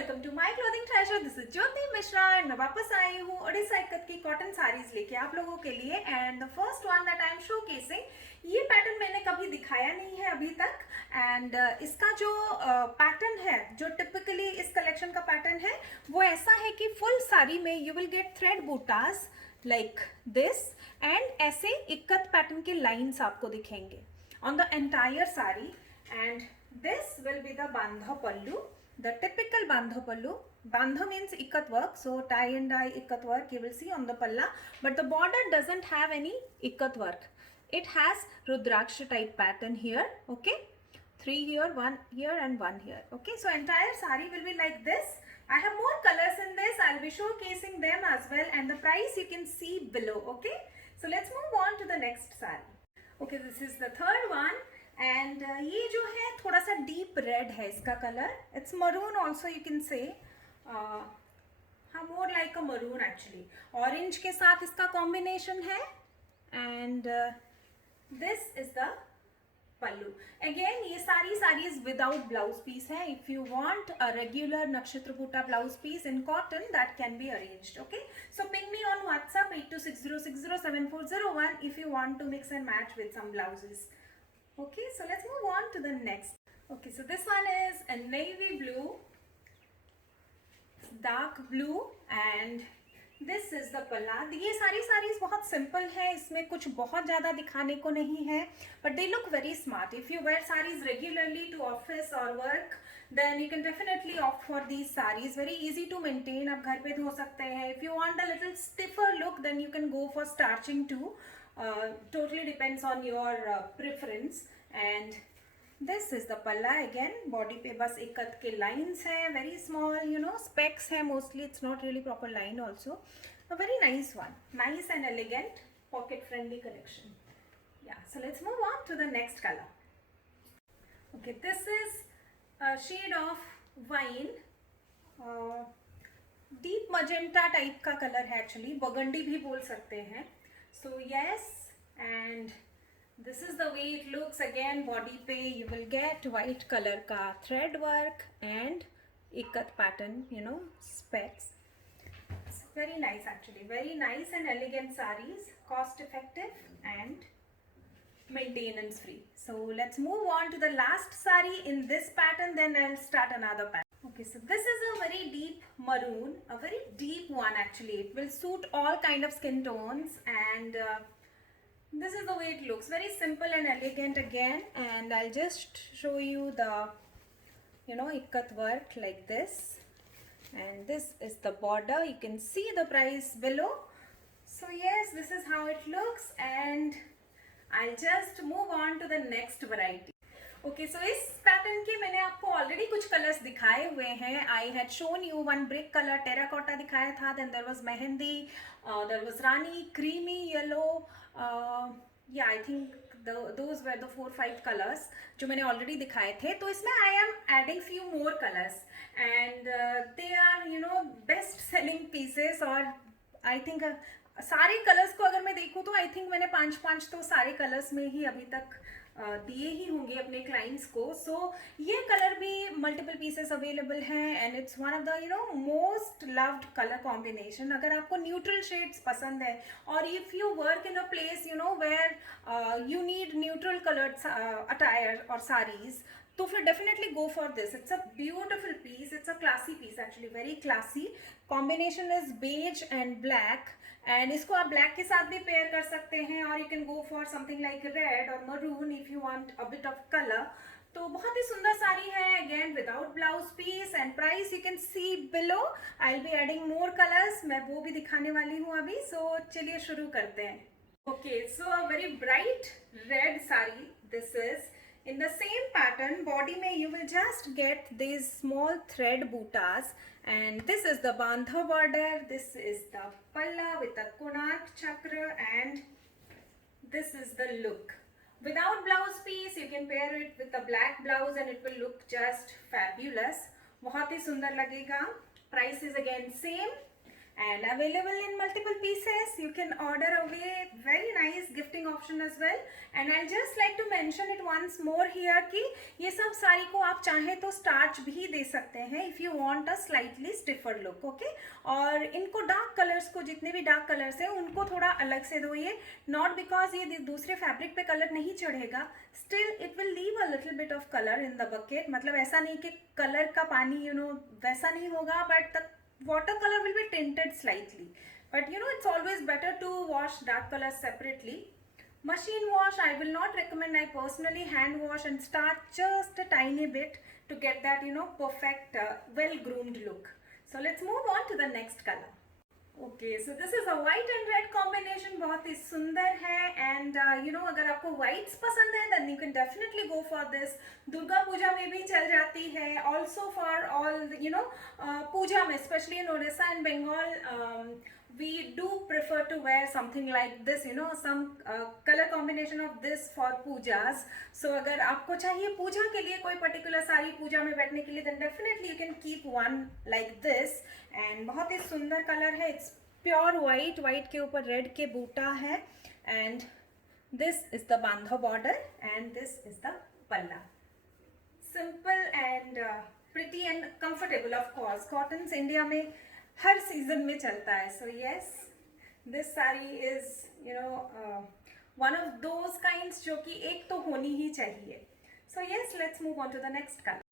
Welcome to my clothing treasure. This is Jyoti Mishra and मैं वापस आई हूँ उड़ीसा इक्कत की कॉटन साड़ीज लेके आप लोगों के लिए। And the first one that I am showcasing, ये पैटर्न मैंने कभी दिखाया नहीं है अभी तक। एंड इसका जो पैटर्न है, जो टिपिकली इस कलेक्शन का पैटर्न है, वो ऐसा है कि फुल साड़ी में यू विल गेट थ्रेड बूटास लाइक दिस एंड ऐसे इक्कत पैटर्न के लाइन्स आपको दिखेंगे on the entire sari. And this will be the bandha pallu, the typical bandha pallu. Bandha means ikkat work, so tie and dye ikkat work you will see on the palla, but the border doesn't have any ikkat work. It has rudraksha type pattern here. Okay, 3 here, 1 here and 1 here. Okay, so entire sari will be like this. I have more colors in this. I'll be showcasing them as well, and the price you can see below. Okay, so let's move on to the next sari. Okay, this is the third one. And ये जो है थोड़ा सा deep red है इसका colour. It's maroon also, you can say हाँ, more like a maroon actually. Orange के साथ इसका कॉम्बिनेशन है. And this is the pallu. Again ये सारी साड़ीज विदाउट ब्लाउज पीस है. If you want a regular नक्षत्र बूटा blouse piece in cotton, that can be arranged. Okay, so ping me on WhatsApp 8260607401 if you want to mix and match with some blouses. Okay, so let's move on to the next. Okay, so this one is a navy blue, dark blue, and this is the palla. ये सारी साड़ीज बहुत सिंपल है, इसमें कुछ बहुत ज़्यादा दिखाने को नहीं है, but they look very smart. If you wear sarees regularly to office or work, then you can definitely opt for these sarees. Very easy to maintain, आप घर पे धो सकते हैं. If you want a little stiffer look, then you can go for starching too. Totally depends on your preference. And this is the palla. Again, body पे बस इक्कत के lines है, very small, you know, specks है mostly. It's not really proper line also. A very nice one, nice and elegant, pocket friendly collection. Yeah, so let's move on to the next color. Okay, this is a shade of wine. Deep magenta type का color है actually, burgundy भी बोल सकते हैं. So yes, and this is the way it looks. Again, body पे you will get white color का thread work and ikat pattern, you know, specs. It's very nice actually, very nice and elegant sarees, cost effective and maintenance free. So let's move on to the last saree in this pattern, then I'll start another pattern. Okay, so this is a very deep maroon, a very deep one actually. It will suit all kind of skin tones, and this is the way it looks. Very simple and elegant again. And I'll just show you the, you know, ikkat work like this. And this is the border. You can see the price below. So yes, this is how it looks. And I'll just move on to the next variety. Okay, so इस pattern के मैंने आपको ऑलरेडी कुछ कलर्स दिखाए हुए हैं. I had shown you one brick colour, terracotta दिखाया था, then there was mehndi, there was rani, creamy yellow, या I think those were the 4-5 colours जो मैंने ऑलरेडी दिखाए थे. तो इसमें I am adding few more colours and they are, you know, best selling pieces. और आई थिंक सारे कलर्स को अगर मैं देखूँ तो आई थिंक मैंने 5 तो सारे कलर्स में ही अभी तक दिए ही होंगे अपने क्लाइंट्स को. सो ये कलर भी मल्टीपल पीसेस अवेलेबल हैं and it's one of the, you know, most loved colour combination. अगर आपको न्यूट्रल शेड्स पसंद है और if you work in a place, you know, where you need neutral coloured attire और साड़ीज, तो फिर definitely go for this. It's a beautiful piece, it's a classy piece actually, very classy. Combination is beige and black, and इसको आप ब्लैक के साथ भी पेयर कर सकते हैं, और you can go for something like red और maroon if you want a bit of colour. तो बहुत ही सुंदर साड़ी है. Again without blouse piece, and price you can see below. I will be adding more colours, मैं वो भी दिखाने वाली हूँ अभी. सो चलिए शुरू करते हैं. ओके, सो a very bright red sari. This is in the same pattern. Body mein you will just get these small thread bootas, and this is the bandha border, this is the palla with the konark chakra, and this is the look. Without blouse piece, you can pair it with the black blouse and it will look just fabulous. बहुत ही सुंदर लगेगा. Price is again same. and available in multiple pieces. You can order away, very nice gifting option as well. And I just like to mention it once more here कि ये सब साड़ी को आप चाहें तो स्टार्च भी दे सकते हैं if you want a slightly stiffer look, okay? और इनको डार्क कलर्स को, जितने भी डार्क कलर्स हैं उनको थोड़ा अलग से धोइए, नॉट बिकॉज ये दूसरे फैब्रिक पे कलर नहीं चढ़ेगा, still it will leave a little bit of colour in the bucket. मतलब ऐसा नहीं कि कलर का पानी वैसा नहीं होगा, but the watercolor will be tinted slightly. But it's always better to wash dark colors separately. Machine wash I will not recommend. I personally hand wash and start just a tiny bit to get that perfect well groomed look. So let's move on to the next color. Okay, so this is a white and red combination, बहुत ही सुंदर है. and अगर आपको whites पसंद है then you can definitely go for this. Durga पूजा में भी चल जाती है, also for all पूजा में, especially in Odisha and Bengal, we do prefer to wear something like this, some color combination of this for pujas. So अगर आपको चाहिए पूजा के लिए कोई particular साड़ी पूजा में बैठने के लिए, then definitely you can keep one like this. and बहुत ही सुंदर कलर है. It's pure white, white के ऊपर red के बूटा है. and this is the bandha border and this is the palla. Simple and pretty and comfortable, of course. Cottons India में हर सीजन में चलता है. So yes, this saree is one of those kinds जो कि एक तो होनी ही चाहिए. So yes, let's move on to the next color.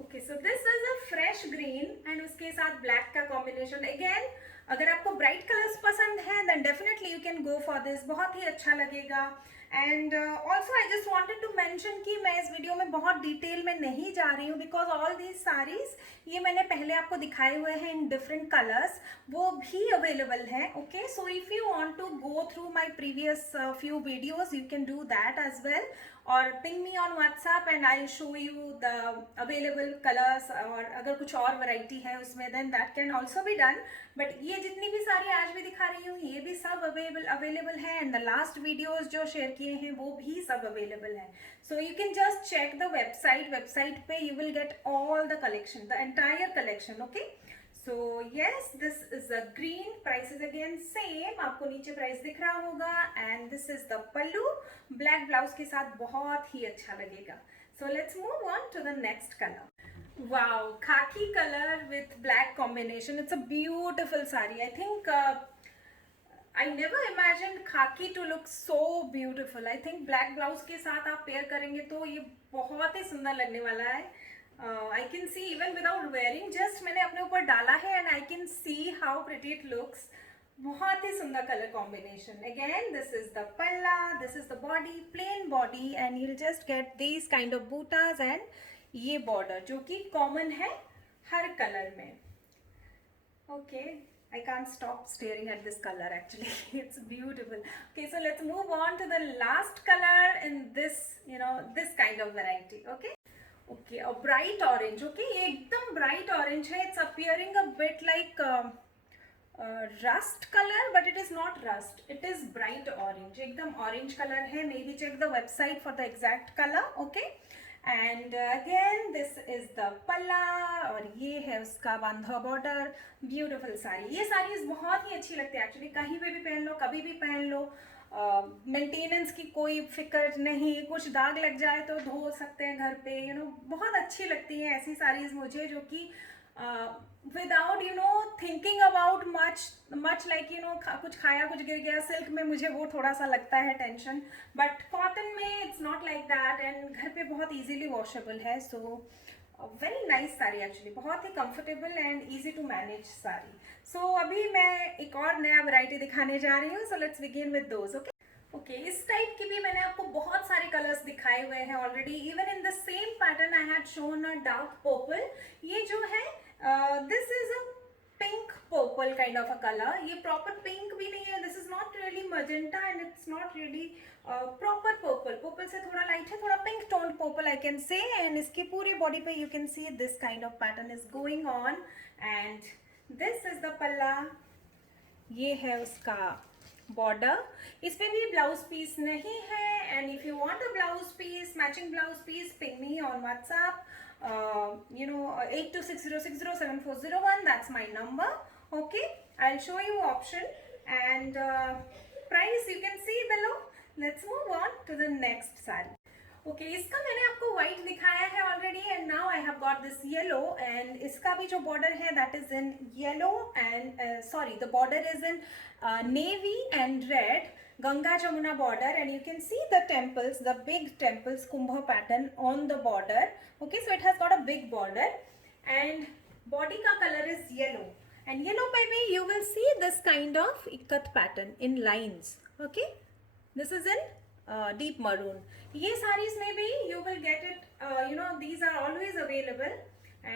Okay, so this is a fresh green and उसके साथ black का combination. Again, अगर आपको bright colors पसंद है then definitely you can go for this. बहुत ही अच्छा लगेगा. and also I just wanted to mention कि मैं इस वीडियो में बहुत डिटेल में नहीं जा रही हूँ because all these sarees ये मैंने पहले आपको दिखाए हुए हैं in different colors, वो भी available हैं. okay, so if you want to go through my previous few videos you can do that as well, or ping me on WhatsApp and I'll show you the available colors. और अगर कुछ और variety है उसमें then that can also be done. but ये जितनी भी सारी आज भी दिखा रही हूँ ये भी सब available है, and the last videos जो share किए हैं वो भी सब available है. so you can just check the website पे you will get all the collection, the entire collection. okay, so yes, this is a green. price is again same, आपको नीचे price दिख रहा होगा. and this is the pallu, black blouse के साथ बहुत ही अच्छा लगेगा. so let's move on to the next color. wow, khaki color with black combination. it's a beautiful saree. I think I never imagined khaki to look so beautiful. I think black blouse के साथ आप पेयर करेंगे तो ये बहुत ही सुंदर लगने वाला है. I can see even without wearing, just मैंने अपने ऊपर डाला है and I can see how pretty it looks. बहुत ही सुंदर color combination. Again, this is the palla, this is the body, plain body, and you'll just get these kind of bootas and ये border जो कि common है हर color में. Okay, I can't stop staring at this color actually. it's beautiful. Okay, so let's move on to the last color in this this kind of variety. okay, a bright orange. okay, ये एकदम bright orange है. it's appearing a bit like rust color, but it is not rust, it is bright orange. एकदम orange color है. maybe check the website for the exact color. okay, and again this is the palla और ये है उसका बांधा border. beautiful sari. ये साड़ीज बहुत ही अच्छी लगती है एक्चुअली. कहीं पे भी पहन लो, कभी भी पहन लो. मेंटेनेंस की कोई फिक्र नहीं. कुछ दाग लग जाए तो धो सकते हैं घर पे. बहुत अच्छी लगती है ऐसी साड़ीज मुझे जो कि without thinking about much like कुछ खाया कुछ गिर गया. सिल्क में मुझे वो थोड़ा सा लगता है टेंशन, बट कॉटन में it's not like that and घर पे बहुत इजीली वॉशेबल है. So very nice sari actually. बहुत ही comfortable and easy to manage sari. So अभी मैं एक और नया वैरायटी दिखाने जा रही हूँ. So let's begin with those. Okay, इस टाइप की भी मैंने आपको बहुत सारे कलर्स दिखाए हुए हैं already. Even in the same pattern I had shown a dark purple. ये जो है this is a pink purple kind of a colour. ये प्रॉपर पिंक भी नहीं है. This is not really magenta and it's not really proper purple. Purple से थोड़ा लाइट है, थोड़ा pink tone purple I can say. And इसकी पूरी बॉडी पे you can see this kind of pattern is going on. And this is the पल्ला. ये है उसका बॉर्डर. इस पे भी ब्लाउज पीस नहीं है. And if you want a blouse piece, matching blouse piece, ping me on WhatsApp. 8260607401, that's my number. Okay, I'll show you option and price you can see below. Let's move on to the next saree. Okay इसका मैंने आपको व्हाइट दिखाया है already and now I have got this yellow and इसका भी जो border है that is in yellow and sorry the border is in navy and red Ganga Jamuna border and you can see the temples, the big temples kumbha pattern on the border. Okay, so it has got a big border and body ka color is yellow and yellow by me you will see this kind of ikat pattern in lines. Okay, this is in deep maroon. ये sarees में भी you will get it, you know, these are always available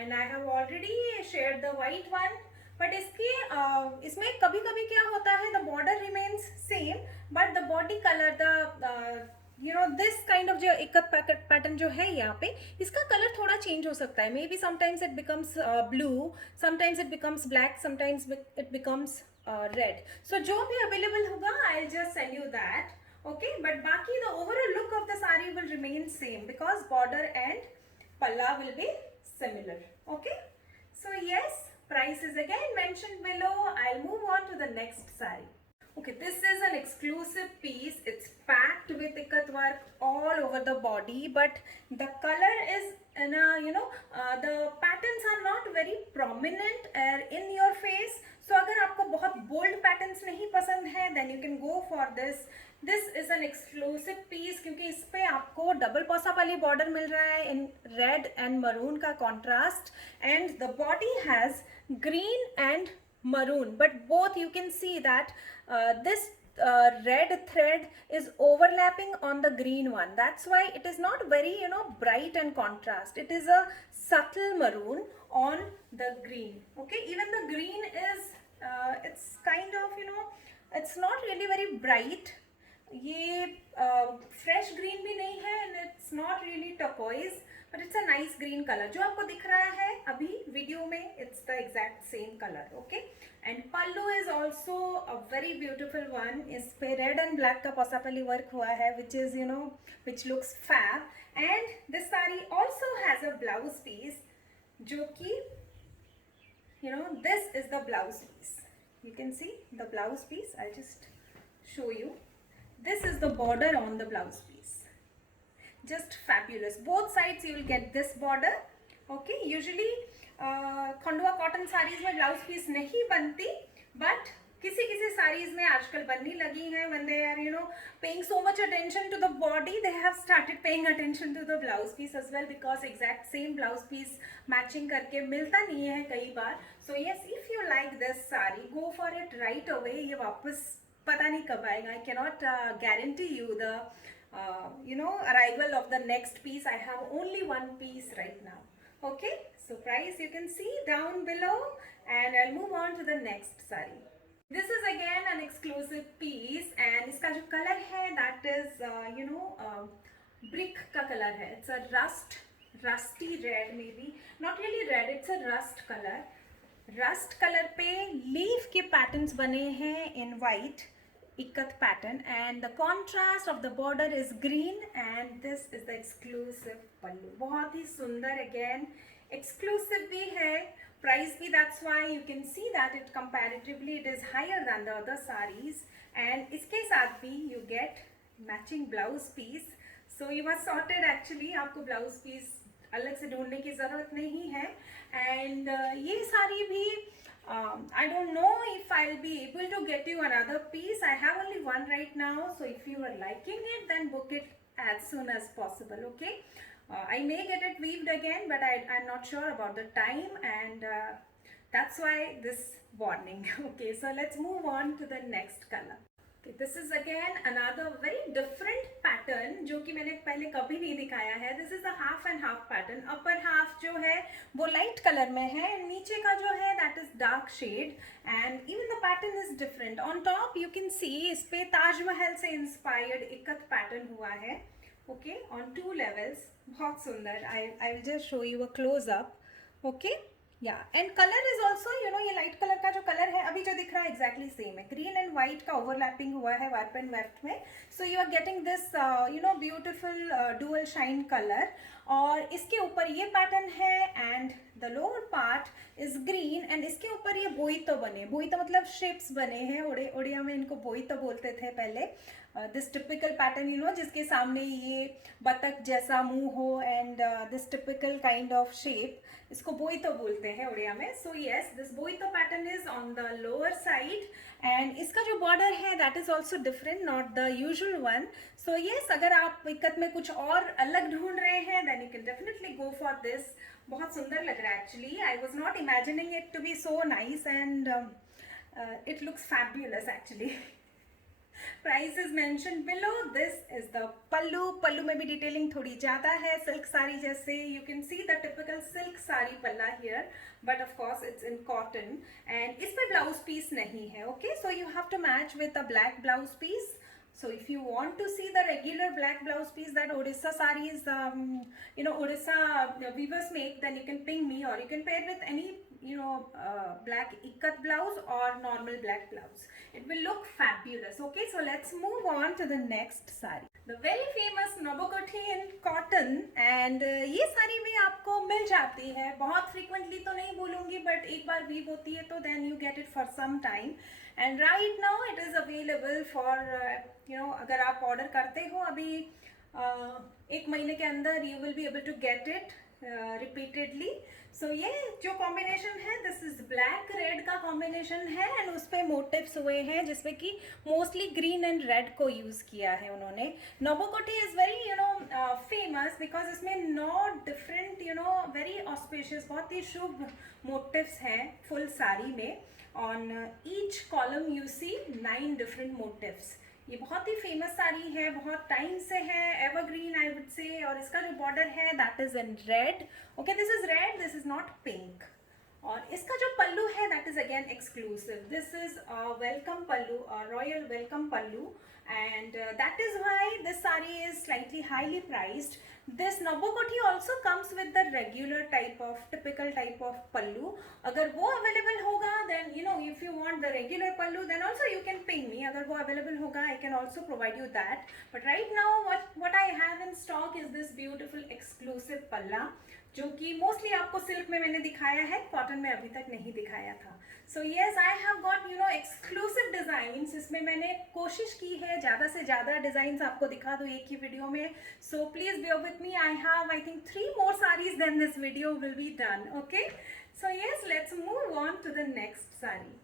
and I have already shared the white one. But इसके इसमें कभी कभी क्या होता है the border remains same but the body colour the you know this kind of जो इकत पैटर्न जो है यहाँ पे इसका कलर थोड़ा चेंज हो सकता है maybe sometimes it becomes blue sometimes it becomes black sometimes it becomes red so जो भी अवेलेबल होगा I will just send you that okay but बाकी the overall look of the sari will remain same because border and palla will be similar okay so yes price is again mentioned below. I'll move on to the next saree. Okay, this is an exclusive piece. It's packed with ikat work all over the body, but the color is in a, you know, the patterns are not very prominent in your face. So अगर आपको बहुत bold patterns नहीं पसंद है, then you can go for this. This is an exclusive piece क्योंकि इस पे आपको डबल पोसा वाली बॉर्डर मिल रहा है in red and maroon का contrast, and the body has green and maroon, but both you can see that this red thread is overlapping on the green one. That's why it is not very, you know, bright and contrast. It is a subtle maroon on the green. Okay, even the green is it's kind of, you know, it's not really very bright. ये fresh green भी नहीं है and it's not really turquoise but it's a nice green colour जो आपको दिख रहा है अभी वीडियो में it's the exact same colour okay and pallu is also a very beautiful one इस पे रेड एंड ब्लैक का पोसापल्ली वर्क हुआ है which is you know which looks fab and this sari also has a blouse piece जो कि you know this is the blouse piece you can see the blouse piece I just show you. This is the border on the blouse piece. Just fabulous. Both sides you will get this border. Okay. Usually Khandwa cotton sarees में blouse piece नहीं बनती, but किसी किसी sarees में आजकल बनने लगी हैं. When they are, you know, paying so much attention to the body, they have started paying attention to the blouse piece as well because exact same blouse piece matching करके मिलता नहीं है कई बार. So yes, if you like this saree, go for it right away. ये वापस पता नहीं कब आएगा. I cannot guarantee you the you know arrival of the next piece. I have only one piece right now. Okay, so price you can see down below and I'll move on to the next saree. This is again an exclusive piece and इसका जो color है that is you know brick का color है. It's a rusty red maybe, not really red, it's a rust color. Rust color पे leaf के patterns बने हैं in white ikat pattern and the contrast of the border is green and this is the exclusive pallu. बहुत ही सुंदर again exclusive भी है price भी that's why you can see that it comparatively it is higher than the other sarees and इसके साथ भी you get matching blouse piece so you are sorted actually. आपको blouse piece अलग से ढूंढने की ज़रूरत नहीं है and ये साड़ी भी I don't know if I'll be able to get you another piece. I have only one right now. So if you are liking it, then book it as soon as possible. Okay. I may get it weaved again, but I'm not sure about the time and that's why this warning. Okay. So let's move on to the next color. Okay, this is again another very different pattern जो कि मैंने पहले कभी नहीं दिखाया है. This is the half and half pattern. Upper half जो है वो light color में है and नीचे का जो है that is dark shade and even the pattern is different. On top you can see इस पे ताजमहल से inspired इकत pattern हुआ है. Okay, on 2 levels. बहुत सुंदर. I will just show you a close up. Okay. Yeah and colour is also you know ये light colour का जो कलर है अभी जो दिख रहा है एग्जैक्टली सेम है. ग्रीन एंड व्हाइट का ओवरलैपिंग हुआ है वार्प एंड वेफ्ट में. So you are getting this you know beautiful dual shine colour और इसके ऊपर ये पैटर्न है and the lower part is green and इसके ऊपर ये बोईतो बने, बोईतो मतलब शिप्स बने हैं, उड़िया में इनको बोईतो बोलते थे पहले। This typical pattern you know, जिसके सामने ये बतख जैसा मुंह हो and this typical kind of shape, इसको बोईतो बोलते हैं उड़िया में। So yes, this boita pattern is on the lower side and इसका जो बॉर्डर है that is also different, not the usual one. So yes, अगर आप इक्कत में कुछ और अलग ढूंढ रहे हैं then you can definitely go for this. बहुत सुंदर लग रहा है actually. I was not imagining it to be so nice and it looks fabulous actually. Price is mention below. This is the pallu. Pallu में भी डिटेलिंग थोड़ी ज्यादा है सिल्क साड़ी जैसे। You can see the typical silk sari palla here, but of course it's in cotton and इसमें blouse piece नहीं है। Okay, so you have to match with a black blouse piece. So if you want to see the regular black blouse piece that Odisha sarees, Odisha weavers make, then you can ping me, or you can pair with any, black ikat blouse or normal black blouse. It will look fabulous. Okay, so let's move on to the next saree. The very famous Nobokothi in cotton, and ये साड़ी भी आपको मिल जाती है बहुत frequently तो नहीं बोलूँगी, but एक बार weave होती है तो then you get it for some time. And right now it is available for अगर आप ऑर्डर करते हो अभी एक महीने के अंदर you will be able to get it repeatedly. So ये जो कॉम्बिनेशन है दिस इज ब्लैक रेड का कॉम्बिनेशन है एंड उस पर मोटिव्स हुए हैं जिसमें कि मोस्टली ग्रीन एंड रेड को यूज किया है उन्होंने. Nabakoti is very famous because इसमें 9 डिफरेंट वेरी ऑस्पिशियस, बहुत ही शुभ मोटिव्स हैं फुल साड़ी में. On each column you see 9 different motifs. ये बहुत ही फेमस साड़ी है, बहुत टाइम से है, एवरग्रीन आई वुड से. और इसका जो बॉर्डर है that is in red. Okay, this is red, this is not pink. और इसका जो पल्लू है that is again exclusive. This is welcome pallu, royal welcome pallu, and that is why this saree is slightly highly priced. This Nobokothi also comes with the regular type of typical type of pallu. अगर वो available होगा then if you want the regular pallu then also you can ping me. अगर वो available होगा I can also provide you that. But right now what I have in stock is this beautiful exclusive palla, जो कि मोस्टली आपको सिल्क में मैंने दिखाया है, कॉटन में अभी तक नहीं दिखाया था. So yes, I have got exclusive designs. इसमें मैंने कोशिश की है ज़्यादा से ज़्यादा डिजाइन्स आपको दिखा दूँ एक ही वीडियो में. So please bear with me. I have I think 3 more sarees then this video will be done. Okay, so yes, let's move on to the next saree.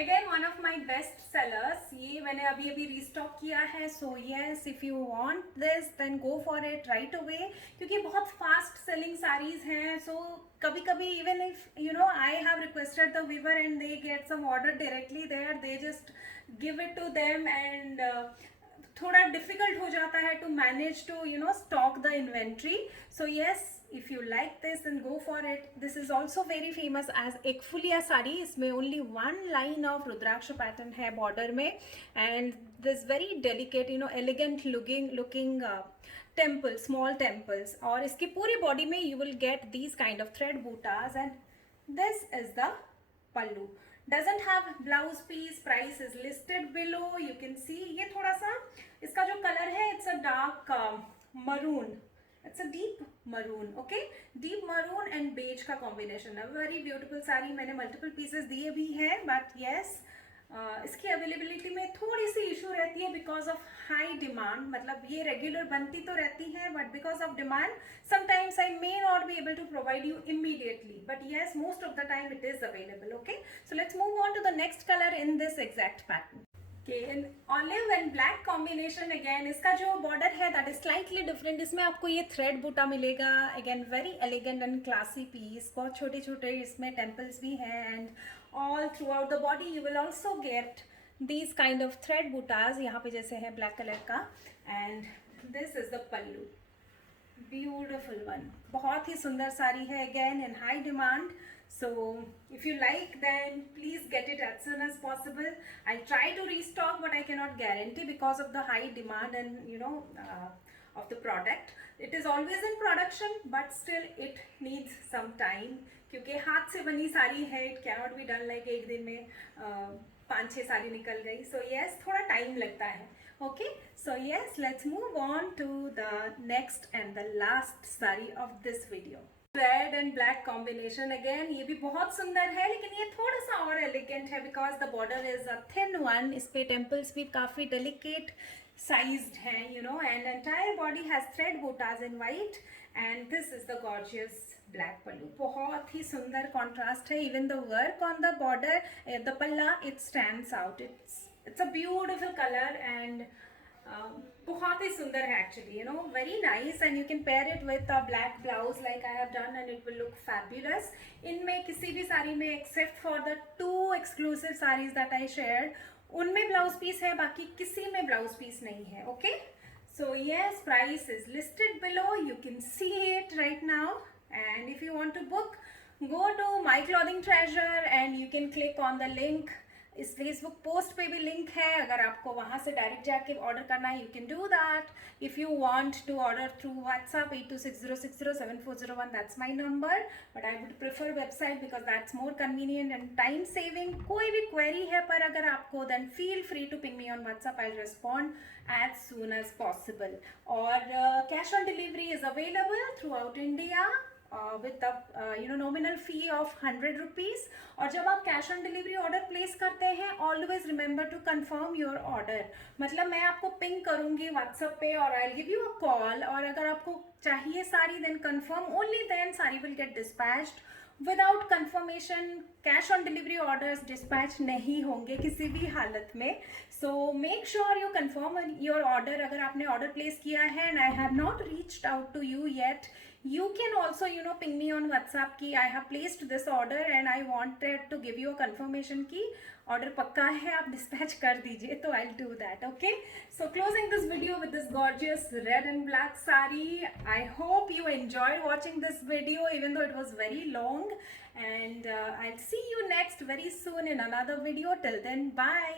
Again one of my best sellers. ये मैंने अभी अभी restock किया है. So yes, if you want this then go for it right away, क्योंकि बहुत fast selling saris हैं. So कभी कभी even if I have requested the weaver and they get some order directly there, they just give it to them and थोड़ा difficult हो जाता है to manage to stock the inventory. So yes, if you like this then go for it. This is also very famous as Ekfulia sari. इसमें only one line of Rudraksha pattern है border में, and this very delicate elegant looking temple, small temples. और इसकी पूरी body में you will get these kind of thread buttas, and this is the pallu. Doesn't have blouse piece. Price is listed below. You can see ये थोड़ा सा इसका जो color है it's a dark maroon. It's a deep maroon. Okay, deep maroon and beige का combination. A very beautiful sari. मैंने multiple pieces दिए भी हैं, but yes, इसकी अवेलेबिलिटी में थोड़ी सी इशू रहती है बिकॉज ऑफ हाई डिमांड. मतलब ये रेगुलर बनती तो रहती है but because of demand sometimes I may not be able to provide you immediately, but yes most of the time it is available. Okay, so let's move on to the next colour in this exact pattern. Olive and black combination. Again इसका जो border है that is slightly different. इसमें आपको ये thread बूटा मिलेगा. Again very elegant and classy piece. बहुत छोटे छोटे इसमें टेम्पल्स भी हैं and all throughout the body you will also get these kind of thread बूटाज. यहाँ पे जैसे है ब्लैक कलर का. And this is the pallu, beautiful one. बहुत ही सुंदर साड़ी है, again in high demand. So if you like then please get it as soon as possible. I'll try to restock but I cannot guarantee because of the high demand and of the product. It is always in production but still it needs some time क्योंकि हाथ से बनी साड़ी है. It cannot be done like एक दिन में 5-6 साड़ी निकल गई. So yes, थोड़ा टाइम लगता है. Okay, so yes, let's move on to the next and the last saree of this video. Red and black combination again, ये भी बहुत सुंदर है, लेकिन ये थोड़ा सा और एलिगेंट है because the border is a thin one. इस पे टेम्पल्स भी काफी डेलिकेट sized हैं, you know, and entire body has thread buttas in white, and this is the gorgeous black pallu. बहुत ही सुंदर contrast है. Even the work on the border, the palla, it stands out. It's a beautiful color and बहुत ही सुंदर है actually, you know, very nice, and you can pair it with a black blouse like I have done and it will look fabulous. इनमें किसी भी साड़ी में except for the 2 exclusive sarees that I shared, उनमें blouse piece है, बाकी किसी में blouse piece नहीं है. Okay, so yes, price is listed below, you can see it right now, and if you want to book, go to my clothing treasure and you can click on the link. इस Facebook post पे भी लिंक है, अगर आपको वहाँ से डायरेक्ट जाके order करना है, you can do that. If you want to order through WhatsApp 8260607401, that's my number, but I would prefer website because that's more convenient and time saving. कोई भी क्वेरी है पर अगर आपको, then feel free to ping me on WhatsApp, I will respond as soon as possible. और cash on delivery is available throughout India with the nominal fee of 100 rupees. और जब आप cash on delivery order place करते हैं, always remember to confirm your order. मतलब मैं आपको ping करूंगी व्हाट्सएप पे और I give you a call, और अगर आपको चाहिए sari, then confirm, only then sari will get dispatched. Without confirmation cash on delivery orders dispatch नहीं होंगे किसी भी हालत में. So make sure you confirm your order. अगर आपने ऑर्डर प्लेस किया है and I have not reached out to you yet, you can also ping me on WhatsApp ki I have placed this order and I wanted to give you a confirmation ki order pakka hai, aap dispatch kar dijiye, so I'll do that. Okay, so closing this video with this gorgeous red and black sari. I hope you enjoyed watching this video even though it was very long, and I'll see you next very soon in another video. Till then, bye.